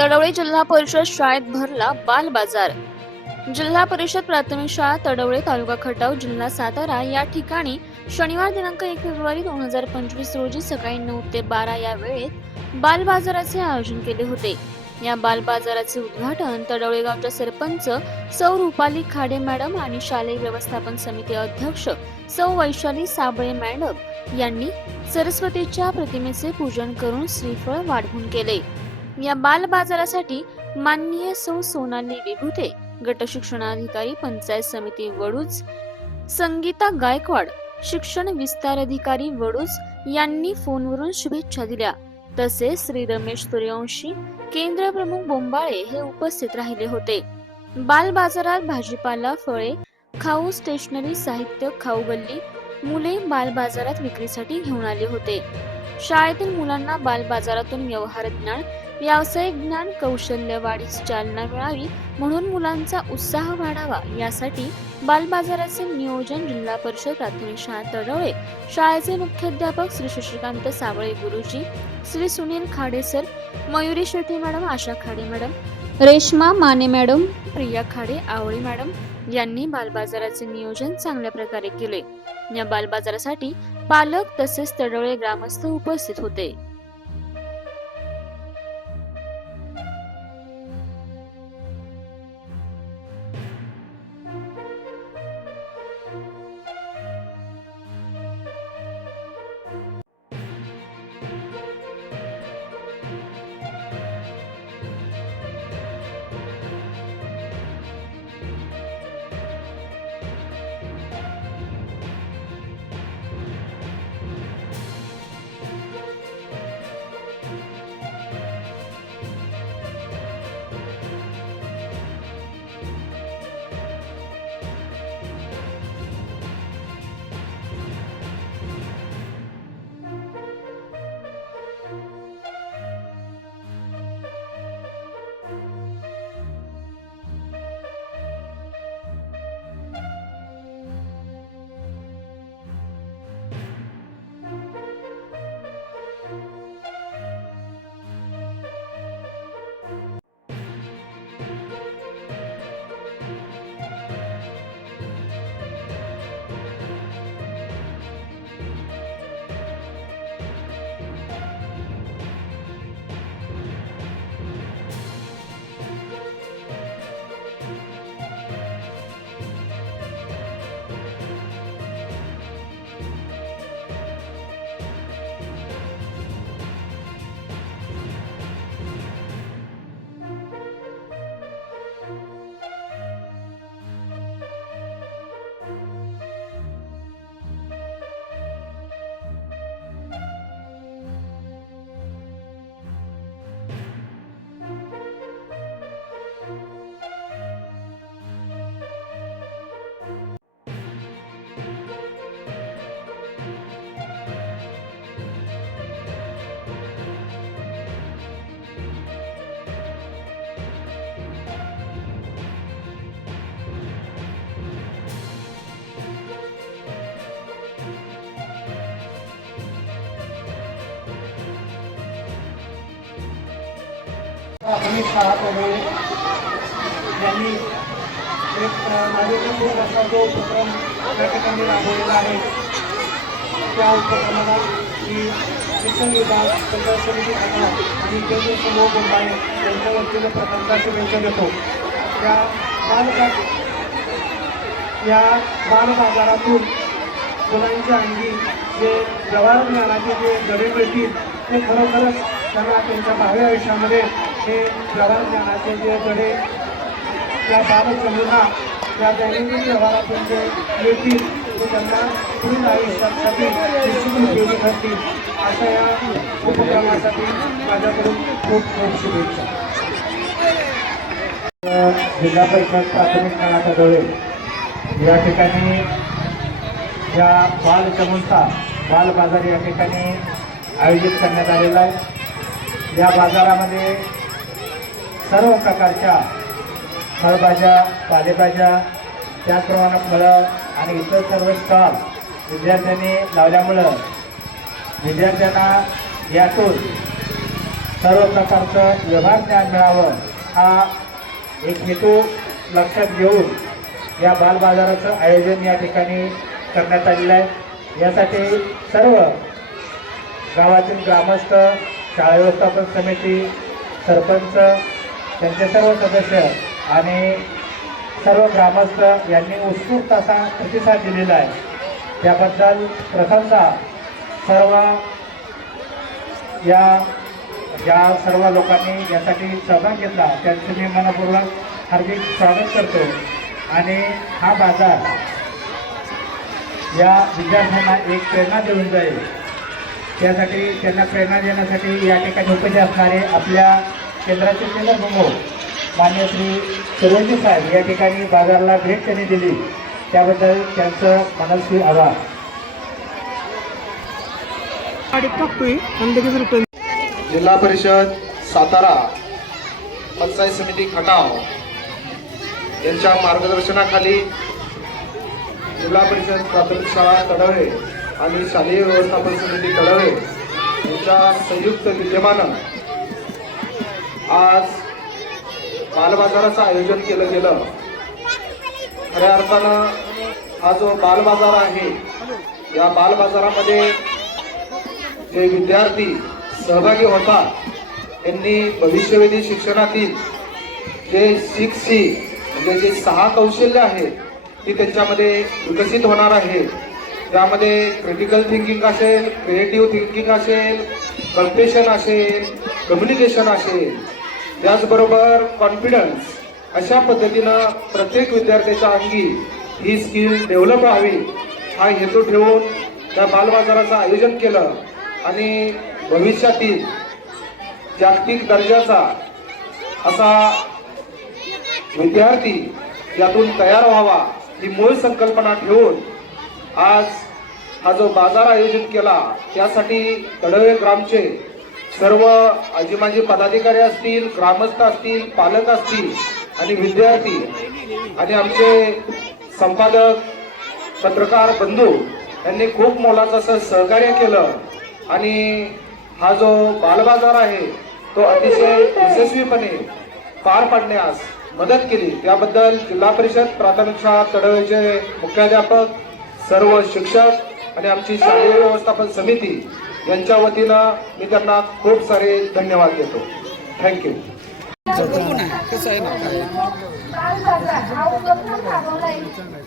तडवळे जिल्हा परिषद शाळेत भरला बाल बाजार। जिल्हा परिषद प्राथमिक शाळा तडवळे, तालुका खटाव, जिल्हा सातारा या ठिकाणी शनिवार दिनांक 1 फेब्रुवारी 2025 रोजी सकाळी 9 ते 12 या वेळेत बाल बाजाराचे आयोजन केले होते। या बाल बाजाराचे उद्घाटन तडवळे गावच्या सरपंच सौ रुपाली खाडे मॅडम आणि शालेय व्यवस्थापन समिती अध्यक्ष सौ वैशाली साबळे मॅडम यांनी सरस्वतीच्या प्रतिमेचे पूजन करून श्रीफळ वाढवून केले। या बाल बाजारासाठी माननीय सौ सोनाली विभूते, गट शिक्षणाधिकारी, पंचायत समिती वडूज, संगीता गायकवाड, शिक्षण विस्तार अधिकारी वडूज यांनी फोनवरून शुभेच्छा दिल्या। तसेच श्री रमेश सूर्यवंशी, केंद्र प्रमुख बोंबाळे हे उपस्थित राहिले होते। बाल बाजारात भाजीपाला, फळे, खाऊ, स्टेशनरी साहित्य, खाऊ गल्ली मुले बाल बाजारात विक्रीसाठी घेऊन आले होते। शाळेतील मुलांना बाल बाजारातून व्यवहार ज्ञान, व्यावसायिक ज्ञान, कौशल्य वाढीस चालना मिळावी म्हणून मुलांचा उत्साह वाढावा यासाठी बाल बाजाराचे नियोजन जिल्हा परिषद प्राथमिक शाळा तडवळे शाळेचे मुख्याध्यापक श्री शशिकांत साबळे गुरुजी, श्री सुनील खाडे सर, मयुरी शेट्टी मॅडम, आशा खाडे मॅडम, रेश्मा माने मॅडम, प्रिया खाडे, आवळी मॅडम यांनी बाल बाजाराचे नियोजन चांगल्या प्रकारे केले। या बाल बाजारासाठी पालक तसेच तडवळे ग्रामस्थ उपस्थित होते। प्राथमिक शाळा तडवळे यांनी एक नागरिकांचा असा जो उपक्रम त्या ठिकाणी राबवलेला आहे, त्या उपक्रमाला ही शिक्षण विभाग, पंचायत समिती खटाव आणि केंद्र समूह बोंबाळे यांच्या वतीने प्रथमतः शुभेच्छा देतो। या बाल बाजारातून मुलांच्या अंगी जे व्यवहार ज्ञानाचे जे धडे मिळतील ते खरोखरच त्यांना त्यांच्या भावी आयुष्यामध्ये हे व्यवहार ज्ञानाचे जे धडे त्या बालचमूंना त्या दैनंदिन व्यवहारातून जे मिळतील ते त्यांना पुढील आयुष्यासाठी निश्चित उपयोगी ठरतील। अशा या उपक्रमासाठी माझ्याकडून खूप खूप शुभेच्छा। जिल्हा परिषद प्राथमिक शाळा तडवळे या ठिकाणी या बालचमूंचा बाल बाजार या ठिकाणी आयोजित करण्यात आलेला आहे। या बाजारामध्ये सर्व प्रकारच्या फळभाज्या, पालेभाज्या, त्याचप्रमाणे फळं आणि इतर सर्व स्टॉल विद्यार्थ्यांनी लावल्यामुळं विद्यार्थ्यांना यातून सर्व प्रकारचं व्यवहार ज्ञान मिळावं हा एक हेतू लक्षात घेऊन या बालबाजाराचं आयोजन या ठिकाणी करण्यात आलेलं आहे। यासाठी सर्व गावातील ग्रामस्थ, शाळा व्यवस्थापन समिती, सरपंच, त्यांचे सर्व सदस्य आणि सर्व ग्रामस्थ यांनी उत्स्फूर्त असा प्रतिसाद दिलेला आहे। त्याबद्दल प्रथमतः सर्व या सर्व लोकांनी यासाठी सहभाग घेतला त्यांचं मी मनपूर्वक हार्दिक स्वागत करतो। आणि हा बाजार या विद्यार्थ्यांना एक प्रेरणा देऊन जाईल, त्यासाठी त्यांना प्रेरणा देण्यासाठी या ठिकाणी उपस्थित असणारे आपल्या केंद्राचे केंद्रप्रमुख मान्य श्री सुरेंद्र साहेब या ठिकाणी बाजाराला भेट त्यांनी दिली, त्याबद्दल त्यांचं मनस्वी आभार। जिल्हा परिषद सातारा पंचायत समिती खटाव यांच्या मार्गदर्शनाखाली जिल्हा परिषद प्राथमिक शाळा तडवळे आणि शालेय व्यवस्थापन समिती तडवळे यांच्या संयुक्त विद्यमानं आज बालबाजाराचं आयोजन केलं गेलं। खऱ्या अर्थानं हा जो बालबाजार आहे, या बालबाजारामध्ये जे विद्यार्थी सहभागी होतात त्यांनी भविष्यवेधी शिक्षणातील जे 6C म्हणजे जे 6 कौशल्य आहेत ती त्यांच्यामध्ये विकसित होणार आहे। त्यामध्ये क्रिटिकल थिंकिंग असेल, क्रिएटिव्ह थिंकिंग असेल, कल्पेशन असेल, कम्युनिकेशन असेल, त्याचबरोबर कॉन्फिडन्स, अशा पद्धतीनं प्रत्येक विद्यार्थ्याच्या अंगी ही स्किल डेव्हलप व्हावी हा हेतू ठेवून त्या बालबाजाराचं आयोजन केलं। आणि भविष्यातील जागतिक दर्जाचा असा विद्यार्थी यातून तयार व्हावा ही मूळ संकल्पना ठेवून आज हा जो बाजार आयोजित केला, त्यासाठी तडवळे ग्रामचे सर्व आजीमाजी पदाधिकारी असतील, ग्रामस्थ असतील, पालक असतील आणि विद्यार्थी आणि आमचे संपादक, पत्रकार बंधू यांनी खूप मोलाचं असं सहकार्य केलं आणि हा जो बालबाजार आहे तो अतिशय यशस्वीपणे पार पाडण्यास मदत केली। त्याबद्दल जिल्हा परिषद प्राथमिक शाळा तडवळेचे मुख्याध्यापक, सर्व शिक्षक आणि आमची शालेय व्यवस्थापन समिती यांच्या वतीनं मी त्यांना खूप सारे धन्यवाद देतो। थँक्यू।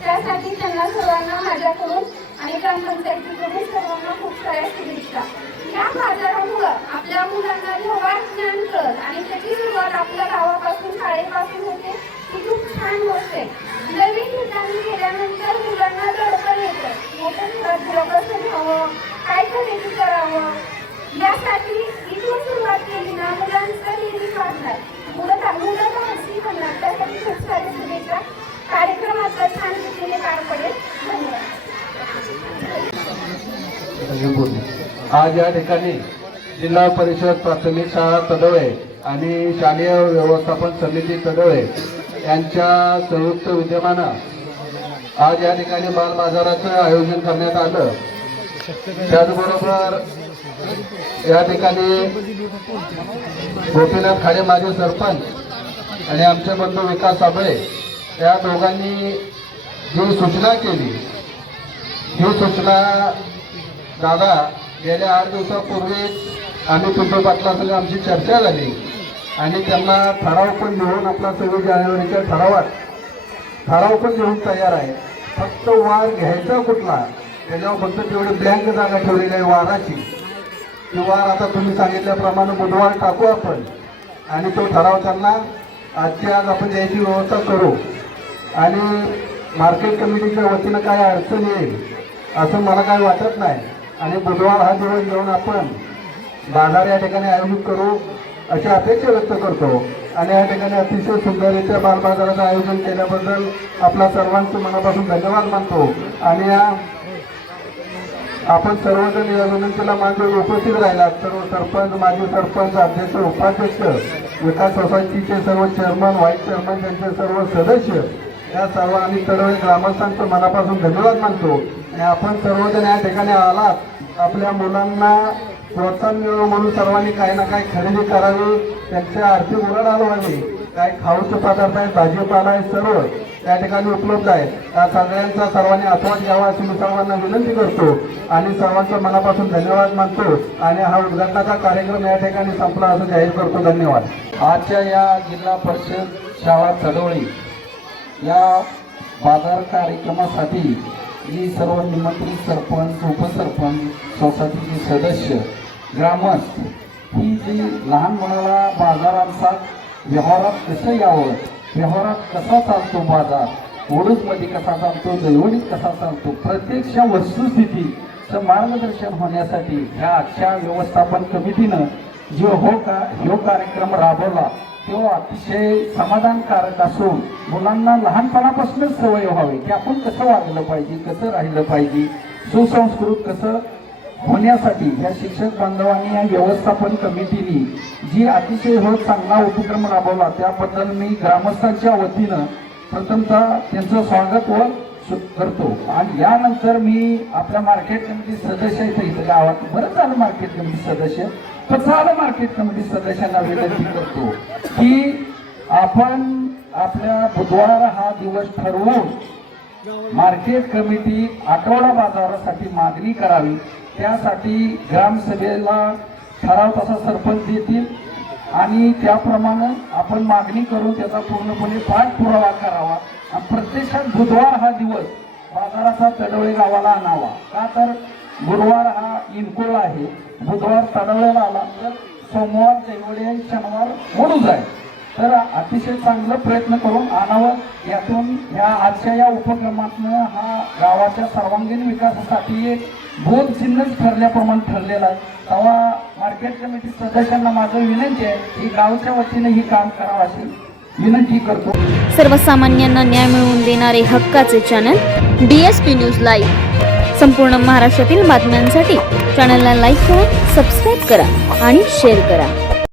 त्यासाठी त्यांना सर्वांना माझ्याकडून आणि ग्रामपंचायतीकडून सर्वांना खूप साऱ्या शुभेच्छा। या बाजारामुळं आपल्या मुलांना व्यवहार ज्ञान कळत आणि त्याची सुरुवात आपल्या गावापासून, शाळेपासून होते, ही खूप छान गोष्ट आहे। नवीन ठिकाणी गेल्यानंतर मुलांना दडपण येतं, मोठं कसं घ्यावं, काय खरेदी करावं, यासाठी इथून सुरुवात केली ना मुलांचं नेहमी वाढणार, मुलं हसती करणार। त्यासाठी खूप साऱ्या शुभेच्छा। कार्यक्रमाचा छान रीतीने पार पडेल। धन्यवाद। आज या ठिकाणी जिल्हा परिषद प्राथमिक शाळा तडवळे आणि शालेय व्यवस्थापन समिती तडवळे यांच्या संयुक्त विद्यमानं आज या ठिकाणी बालबाजाराचं आयोजन करण्यात आलं। त्याचबरोबर या ठिकाणी गोपीनाथ खाडे माजी सरपंच आणि आमचे बंधू विकास साबळे या दोघांनी जी सूचना केली, ही सूचना दादा गेल्या 8 दिवसापूर्वीच आम्ही पिंपळ पाटलासंग आमची चर्चा झाली आणि त्यांना ठराव पण देऊन आपला 26 जानेवारीच्या ठराव पण देऊन तयार आहे। फक्त वार घ्यायचा कुठला, त्याच्यावर फक्त तेवढी ब्लँक जागा ठेवलेली आहे वाराची। ती वार आता तुम्ही सांगितल्याप्रमाणे बुधवार टाकू आपण आणि तो ठराव त्यांना आजची आज आपण द्यायची व्यवस्था करू आणि मार्केट कमिटीच्या वतीनं काय अडचण येईल असं मला काय वाटत नाही आणि बुधवार हा दिवस घेऊन आपण बाजार या ठिकाणी आयोजित करू अशी अपेक्षा व्यक्त करतो। आणि या ठिकाणी अतिशय सुंदररित्या बालबाजाराचं आयोजन केल्याबद्दल आपल्या सर्वांचं मनापासून धन्यवाद मानतो आणि आपण सर्वजण या विनंतीला मागे उपस्थित राहिलात। सर्व सरपंच, माजी सरपंच, अध्यक्ष, उपाध्यक्ष, विकास सोसायटीचे सर्व चेअरमन, व्हाईस चेअरमन, त्यांचे सर्व सदस्य, या सर्व आणि तडवळे ग्रामस्थांचं मनापासून धन्यवाद मानतो। आणि आपण सर्वजण या ठिकाणी आलात, आपल्या मुलांना प्रोत्साहन मिळावं म्हणून सर्वांनी काही ना काही खरेदी करावी, त्यांच्या आर्थिक उलाढाल व्हावी. काही खाऊचे पदार्थ आहेत, भाजीपाला आहे, सर्व त्या ठिकाणी उपलब्ध आहे. त्या सगळ्यांचा सर्वांनी आस्वाद घ्यावा अशी मी सर्वांना विनंती करतो आणि सर्वांचा मनापासून धन्यवाद मानतो आणि हा उद्घाटनाचा कार्यक्रम या ठिकाणी संपला असं जाहीर करतो. धन्यवाद. आजच्या या जिल्हा परिषद शाळा चळवळी या बाजार कार्यक्रमासाठी जी सर्व निमंत्रित सरपंच, उपसरपंच, सोसायटीचे सदस्य, ग्रामस्थ ही जी लहान मुलाला बाजारांचा व्यवहारात कसं यावं, व्यवहारात कसा चालतो बाजार, ओडूसमध्ये कसा चालतो, दैवडीत कसा चालतो, प्रत्यक्ष वस्तुस्थितीचं मार्गदर्शन होण्यासाठी ह्या आजच्या व्यवस्थापन कमिटीनं जो ह्यो कार्यक्रम राबवला तो अतिशय समाधानकारक असून मुलांना लहानपणापासूनच सवय व्हावी की आपण कसं वागलं पाहिजे, कसं राहिलं पाहिजे, सुसंस्कृत कसं होण्यासाठी या शिक्षक बांधवांनी या व्यवस्थापन कमिटीने जी अतिशय चांगला उपक्रम राबवला त्याबद्दल मी ग्रामस्थांच्या वतीनं प्रथमतः त्यांचं स्वागत करतो. आणि यानंतर मी आपल्या मार्केट कमिटी सदस्य इथं गावात बरंच झालं मार्केट कमिटी सदस्य पण झालं मार्केट कमिटी सदस्यांना विनंती करतो की आपण आपल्या बुधवार हा दिवस ठरवून मार्केट कमिटी आठवडा बाजारासाठी मागणी करावी. त्यासाठी ग्रामसभेला ठराव तसा सरपंच देतील आणि त्याप्रमाणे आपण मागणी करून त्याचा पूर्णपणे पाठपुरावा करावा आणि प्रत्यक्षात बुधवार हा दिवस बाजाराचा तडवळे गावाला आणावा. का तर गुरुवार हा इनकोळ आहे, बुधवार तडवळेला आला तर सोमवार दैवडे आहे, शनिवार मोडूच आहे. तर अतिशय चांगलं प्रयत्न करून आणावं. यातून ह्या आजच्या या उपक्रमातनं हा गावाच्या सर्वांगीण विकासासाठी एक बोध चिन्हच ठरल्याप्रमाणे ठरलेला आहे. तेव्हा मार्केट कमिटी सदस्यांना माझं विनंती आहे की गावच्या वतीने ही काम करावं अशी विनंती करतो. सर्वसामान्यांना न्याय मिळवून देणारे हक्काचे चॅनल DSP न्यूज लाईव्ह. संपूर्ण महाराष्ट्रातील बातम्यांसाठी चॅनलला लाईक करा, सबस्क्राईब करा आणि शेअर करा.